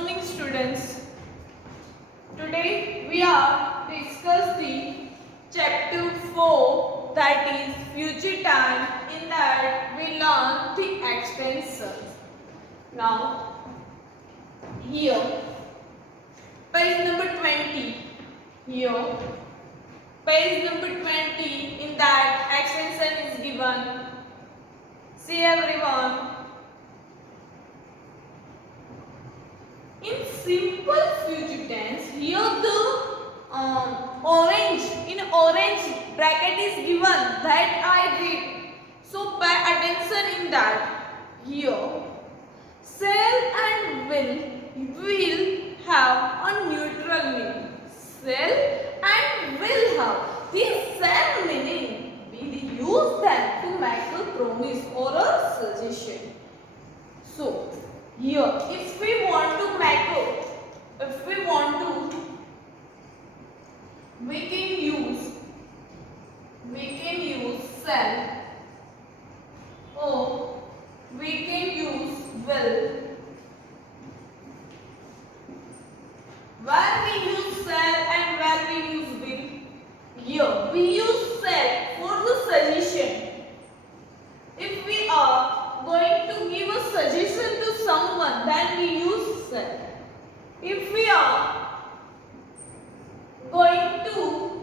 morning, students. Today we are discuss the chapter 4, that is future time. In that we learn the extensions. Now here page number 20. Here page number 20, in that extension is given. See everyone. In simple future tense, here the orange bracket is given that I did. So pay attention in that. Here, shall and will have a neutral meaning. Shall and will have the same meaning. We use them to make a promise or a suggestion. So here, if we want to we can use shall or we can use will. Where we use shall and where we use will? Here, we use shall for the suggestion. If we are going to give a suggestion to someone, then we use shall. If we are going to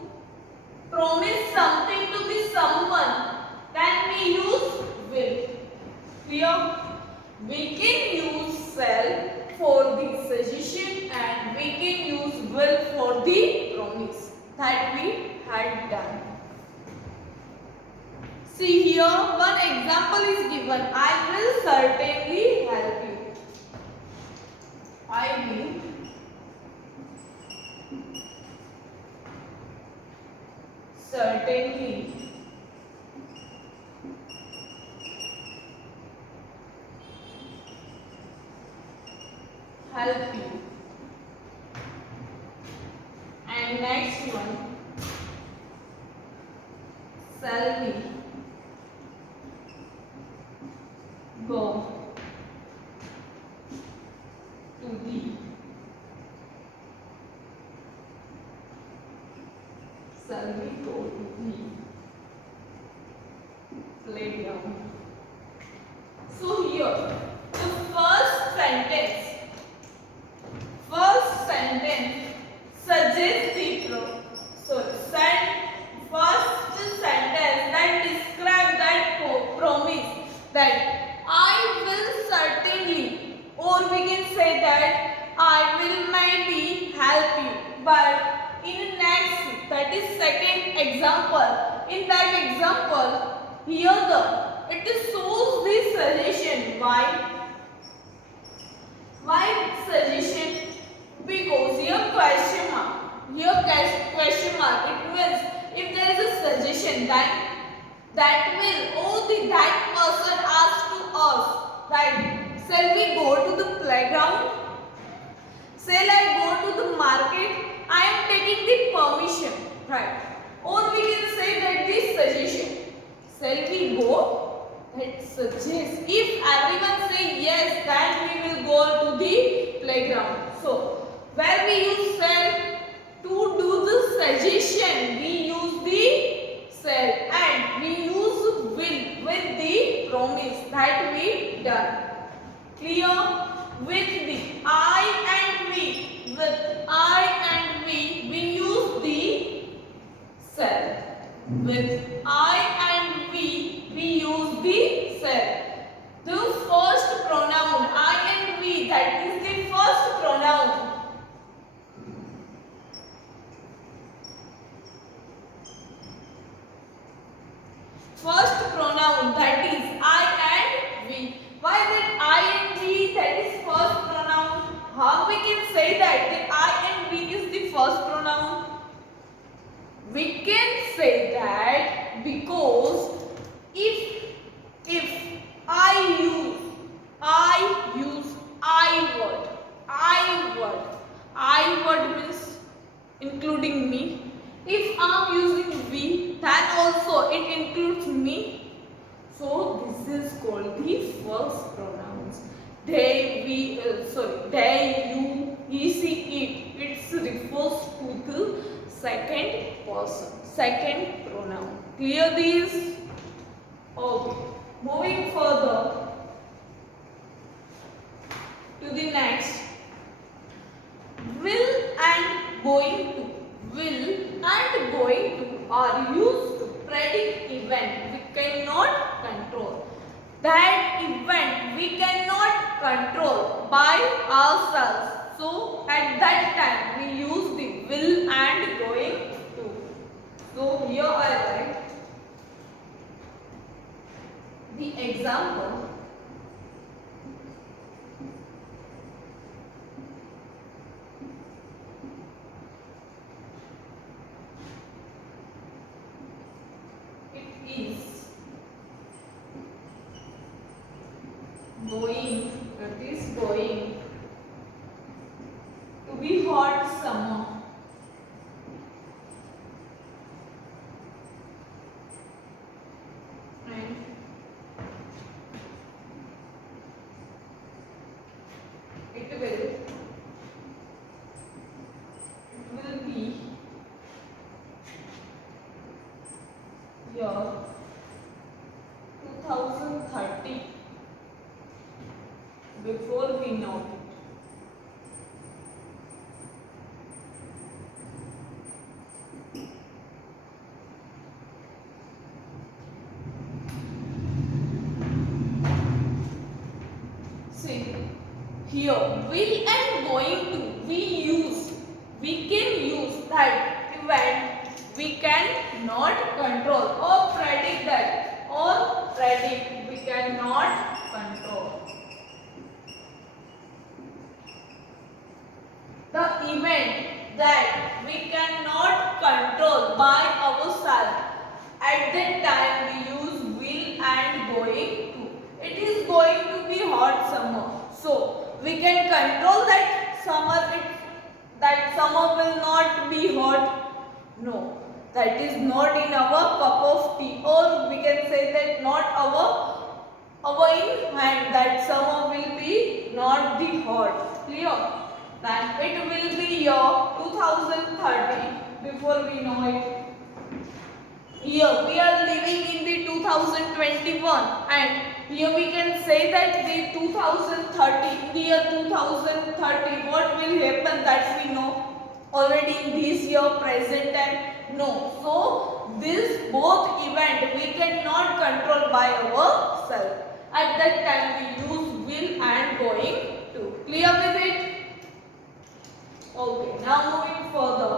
promise something to be someone, then we use will. Clear? We can use shall for the suggestion and we can use will for the promise that we had done. See here, one example is given. I will certainly help you. I will certainly help you. And next one, shall we go to the shall we go to the playground? So here the first sentence suggests the first sentence that describes that promise that I will certainly, or we can say that I will maybe help you. But in next, that is second example. In that example, here it shows the suggestion. Why suggestion? Because here question mark. Here question mark. It means if there is a suggestion that will or that person asks to us, right? Shall we go to the playground? Shall I go to the market? I am taking the permission, right? Or we can say that this suggestion. Shall we go? That suggests. If everyone say yes, then we will go to the playground. So where we use shall to do the suggestion, we use the shall, and we use will with the promise that we done. Clear? With the I and we, we use the shall. With I and we use the shall. The first pronoun I and we, that is the first pronoun. First pronoun, that is I and we. Why that I and we, that is first pronoun? How we can say that I and we is the first pronoun? We can say that because if I use I word means including me. If I am using we, then also it includes me. So this is called the first pronouns. they, you, he, she, it. It refers to the second person, second pronoun. Clear these? Okay. Moving further to the next. Will and going to. Will and going to are used to predict event we cannot control. That event we cannot control by ourselves. So at that time we use the will and going to. So here I write the example. Is going, it is going to be hot summer. And it will be year 2030 before we know it. See, here will and going to we can use that event we cannot control or predict that or predict we cannot control. The event that we cannot control by ourselves, at that time we use will and going to. It is going to be hot summer, so we can control that summer will not be hot. No, that is not in our cup of tea, or we can say that not our in hand, that summer will be not the hot. Clear? Then it will be year 2030 before we know it. Here we are living in the 2021, and here we can say that the 2030, in the year 2030, what will happen that we know already in this year, present and no. So this both event we cannot control by ourselves. At that time we use will and going to. Clear with it? Okay, now moving further.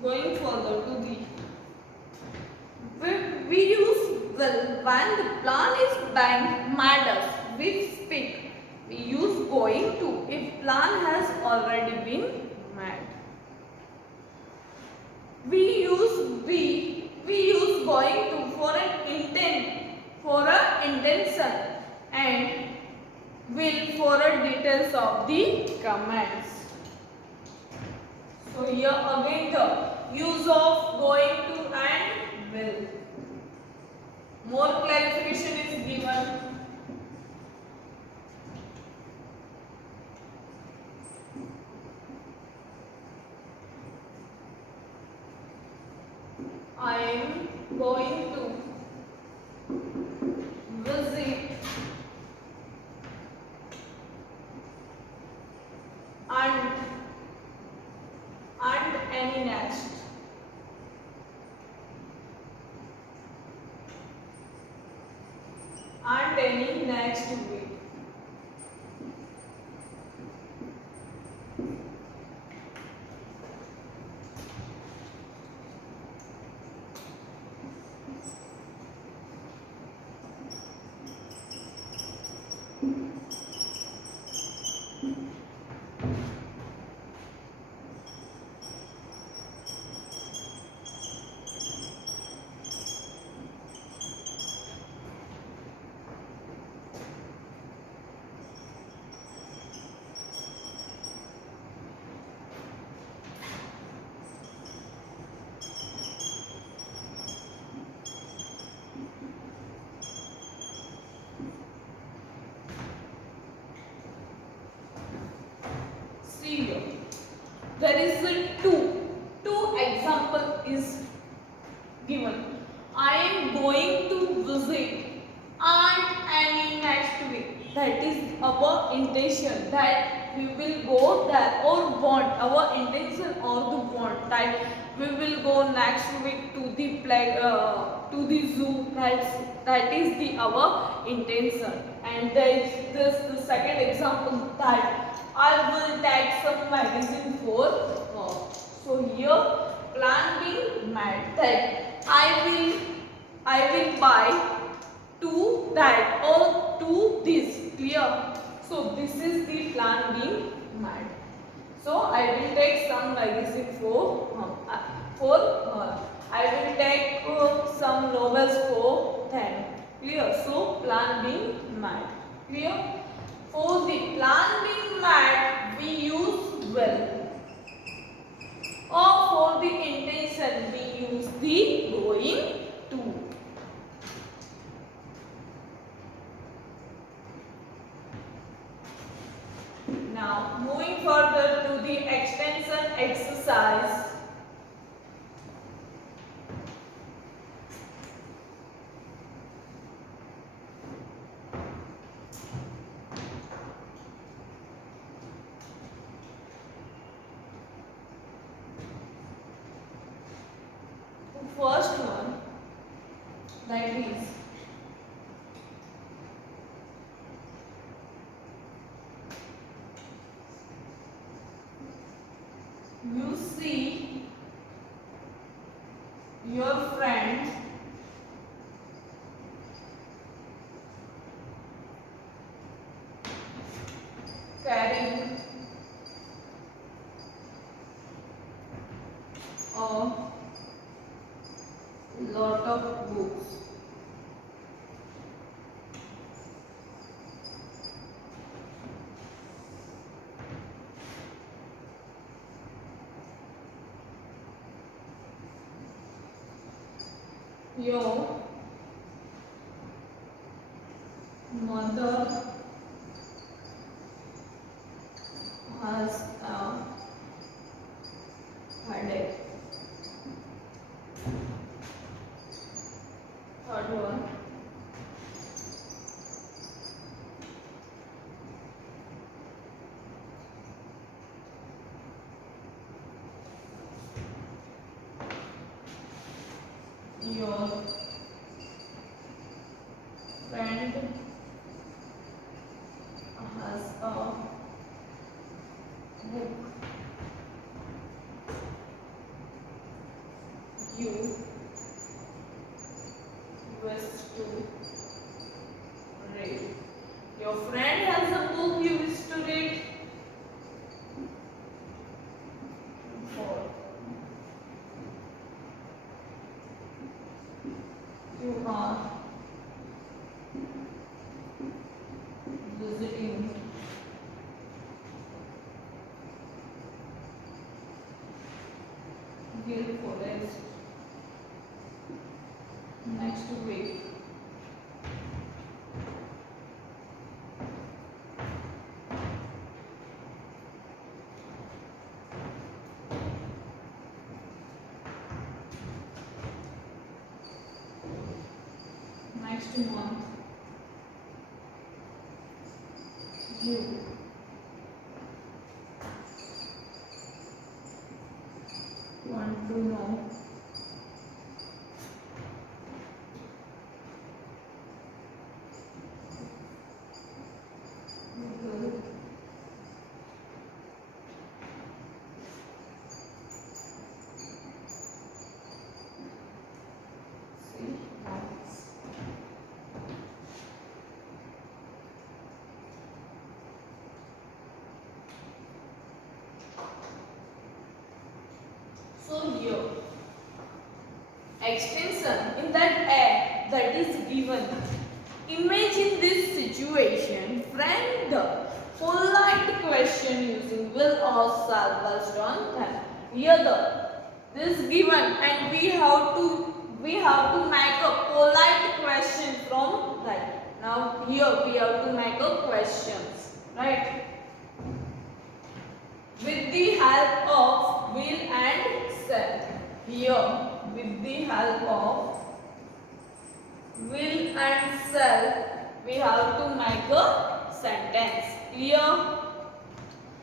Going further to the we use will when the plan is being made. We speak. We use going to if plan has already been made. We use going to for an intent, for a intention, and will for a details of the commands. So here again the use of going to and will. More clarification is given. I am going to visit and any next. And any next week. intention that we will go there or want our intention or the want that we will go next week to the play to the zoo. That is the our intention. And there is this the second example that I will take some medicine for her. So here plan being met that I will buy to that or to this. Clear? So this is the plan being made. So I will take some medicine for her. I will take some novels for them. Clear? So plan being made. Clear? For the plan being made, we use will. Or for the intention, we use the going to. Now, moving further to the extension exercise. The first one, that is you see your friend carrying a lot of books. Your mother has a headache. Third one. Your friend has a book. You wish to read. Your friend has a book you wish to read. Four. You are visiting Gil Forest next week. Next month, you want to know Google see facts. So here, extension in that act that is given. Imagine this situation. Frame the polite question using will or shall based on them. Here this given and we have to make a polite question from that. Now here we have to make a questions, right? With the help of will and shall. Here, with the help of will and shall, we have to make a sentence. Clear?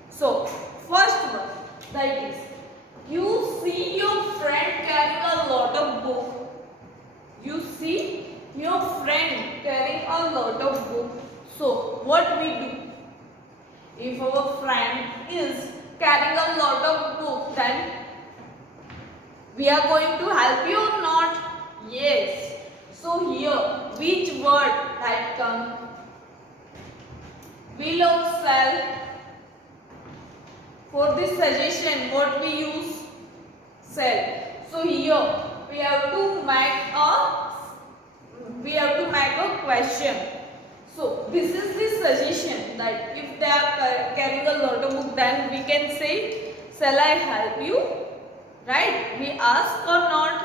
So, first one, that is, you see your friend carrying a lot of book. You see your friend carrying a lot of book. So, what we do? If our friend is carrying a lot of book, then we are going to help you or not? Yes. So here, which word that comes? Will or shall? For this suggestion, what we use? Shall. So here, we have to make a question. So this is the suggestion that if they are carrying a lot of book, then we can say, shall I help you? Right? We ask or not?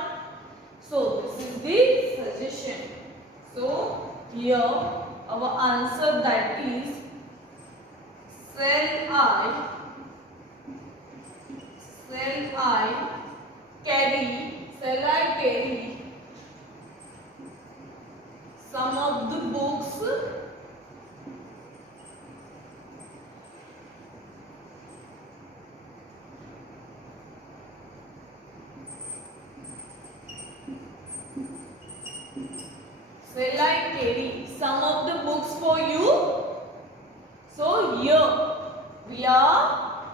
So this is the suggestion. So here our answer that is, shall I carry some of the books Shall I carry some of the books for you? So here we are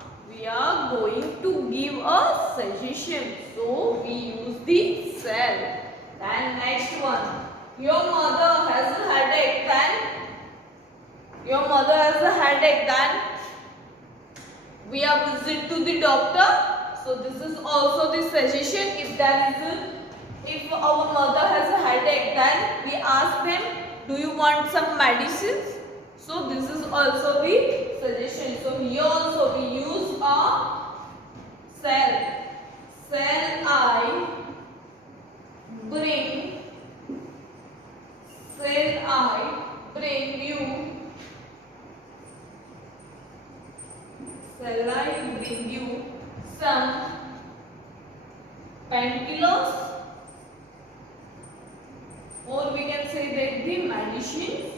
going to give a suggestion. So we use the shall. Then next one. Your mother has a headache. Then we are visit to the doctor. So this is also the suggestion. If our mother has a headache, then we ask them, do you want some medicines? So this is also the suggestion. So here also we use a shall. Shall I bring you? Shall I bring you some painkillers? Or we can say that the medicine.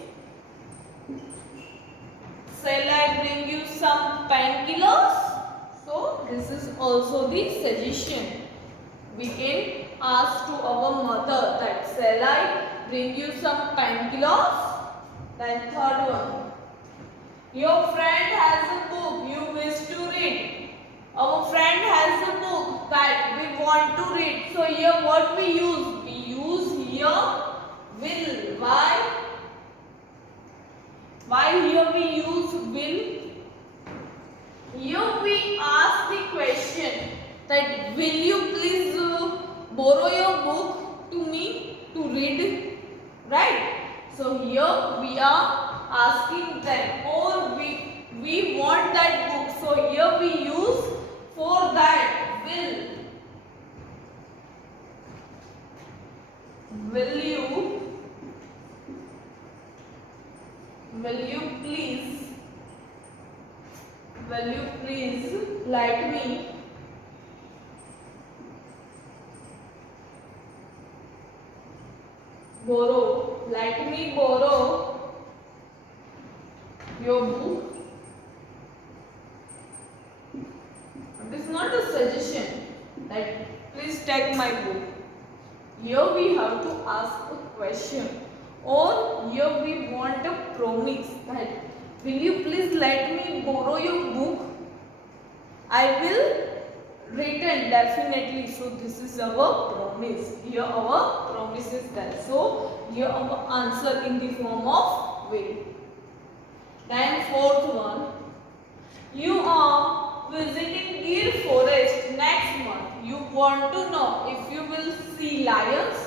Shall I bring you some painkillers? So this is also the suggestion. We can ask to our mother that, shall I bring you some painkillers? Then third one. Your friend has a book you wish to read. Our friend has a book that we want to read. So here what we use? We use here will. Why here we use will? Here we ask the question that, will you please borrow your book to me to read? Right? So here we are asking them, or we want that book. So here we use for that will. Will you please let me borrow your book? It is not a suggestion that please take my book. Here we have to ask a question, or here we want a promise that, will you please let me borrow your book? I will return definitely. So this is our promise. Here our promise is there. So here our answer in the form of will. Then fourth one. You are visiting Gir Forest next month. You want to know if you will see lions.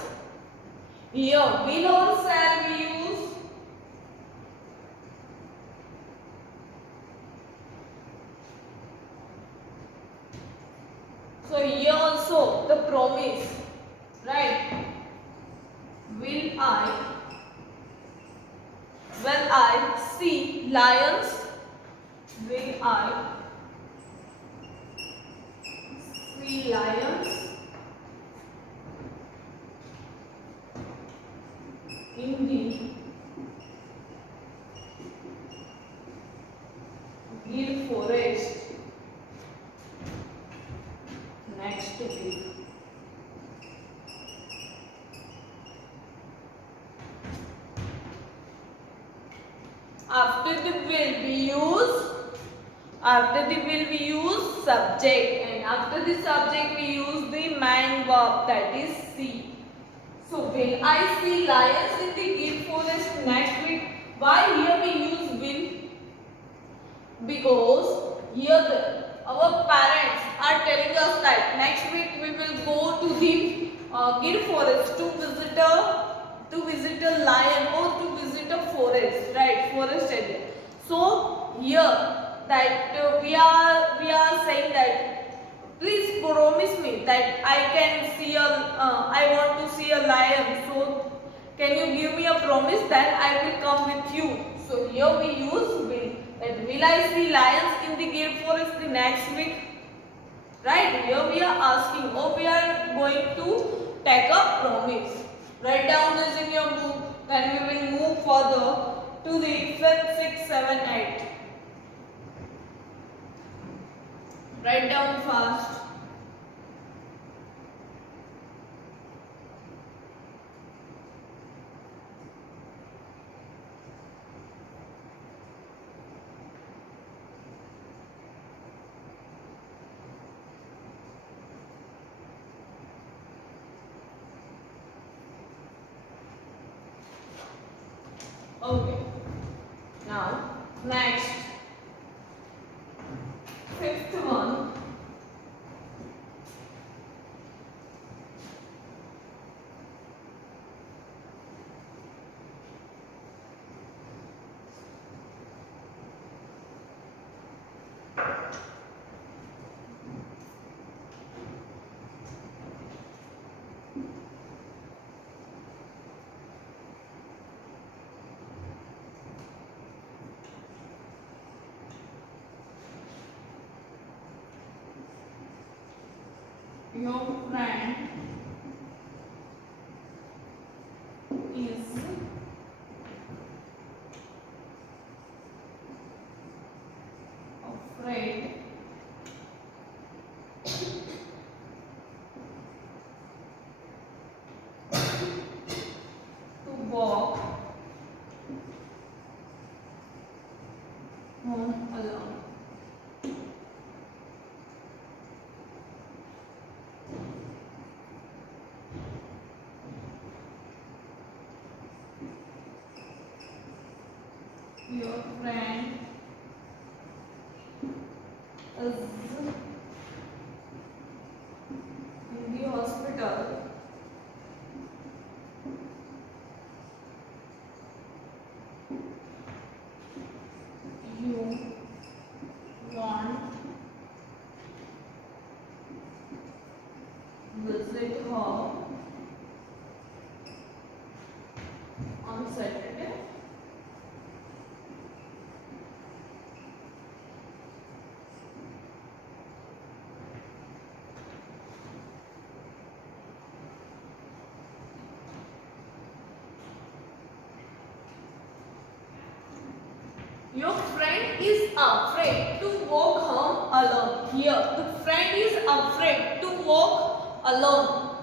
Here will or shall we use? So here also the promise, right? Will I see lions? Will I see lions in the After the will we use subject, and after the subject we use the main verb, that is see. So will I see lions in the Gir forest next week? Why here we use will? Because here our parents are telling us that next week we will go to the Gir forest to visit a lion or to visit a forest, right? Forest area. So here that we are saying that please promise me that I want to see a lion. So can you give me a promise that I will come with you? So here we use will. That will I see lions in the Gir forest the next week? Right? Here we are asking, or we are going to take a promise. Write down this in your book. Then we will move further to the 5th, 6th, 7th, 8th. Write down fast. Okay. Now, next, 5th one. Your friend is afraid to walk home alone. Your friend is in the hospital. You want visit her on Saturday. Your friend is afraid to walk home alone. Here, the friend is afraid to walk alone.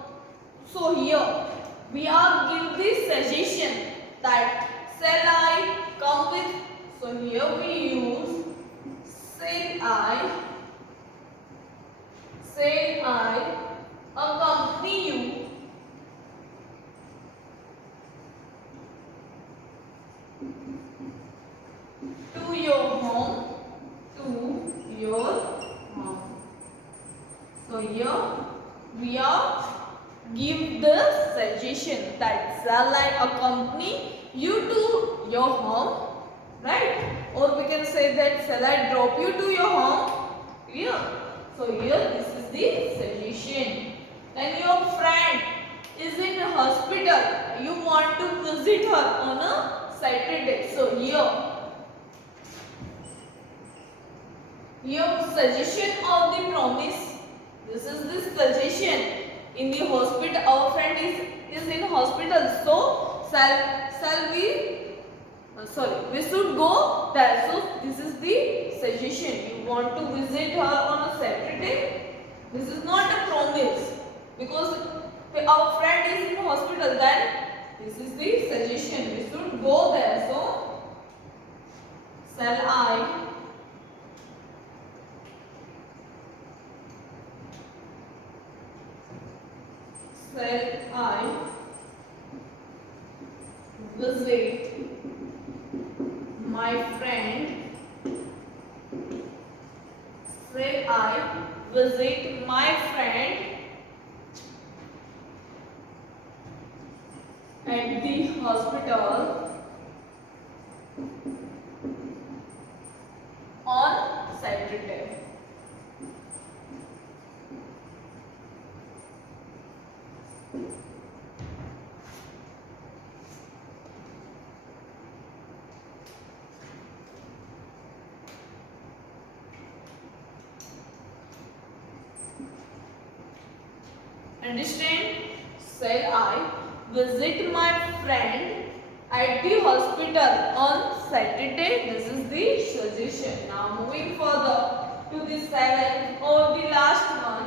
So here, we are give this suggestion that shall I come with? So here we use shall I accompany you to your home, to your home. So here we are give the suggestion that shall I accompany you to your home, right? Or we can say that shall I drop you to your home? Here. So here this is the suggestion. Then your friend is in a hospital. You want to visit her on a Saturday. So here your suggestion or the promise. This is the suggestion. In the hospital, our friend is in hospital. So shall we? We should go there. So this is the suggestion. You want to visit her on a Saturday. This is not a promise because our friend is in hospital. Then this is the suggestion. We should go there. So visit my friend. Will I visit my friend at the hospital on Saturday? Understand? Shall I visit my friend at the hospital on Saturday? This is the suggestion. Now moving further to the seventh or the last one.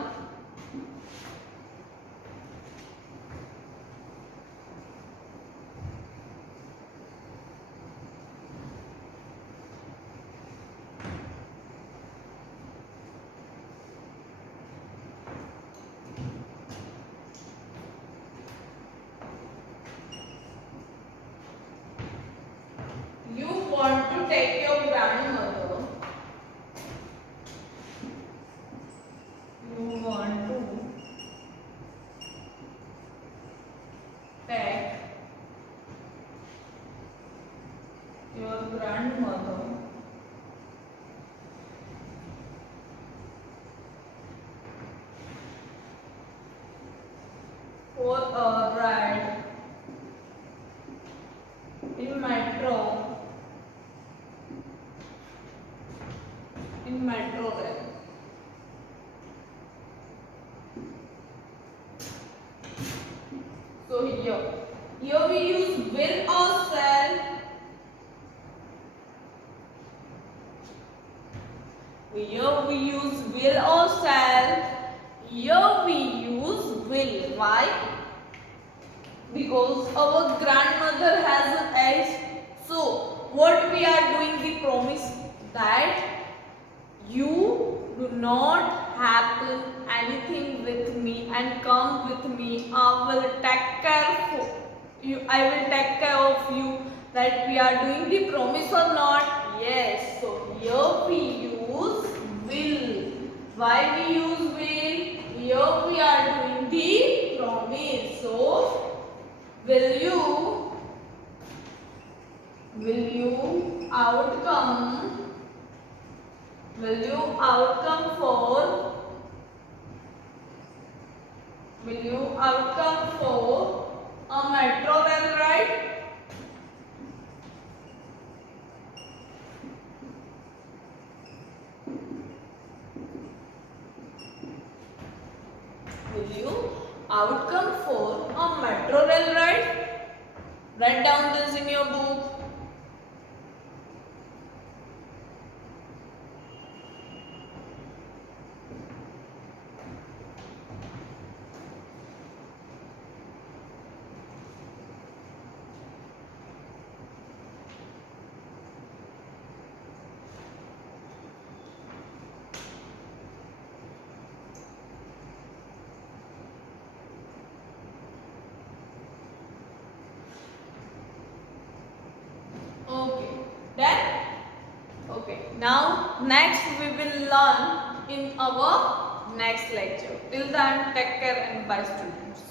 You want to take your grandmother. You want to take your grandmother for a ride in metro rail. So here we use will or shall. Here we use will or shall. Here we use will. Why? Because our grandmother has an age. So what we are doing the promise that you do not happen anything with me and come with me. I will take care for you. I will take care of you. That we are doing the promise or not? Yes. So here we use will. Why we use will? Here we are doing the promise. So will you outcome for a metro rail ride? Will you outcome for a metro rail ride? Write down this in your book. Okay. Now next we will learn in our next lecture. Till then, take care and bye students.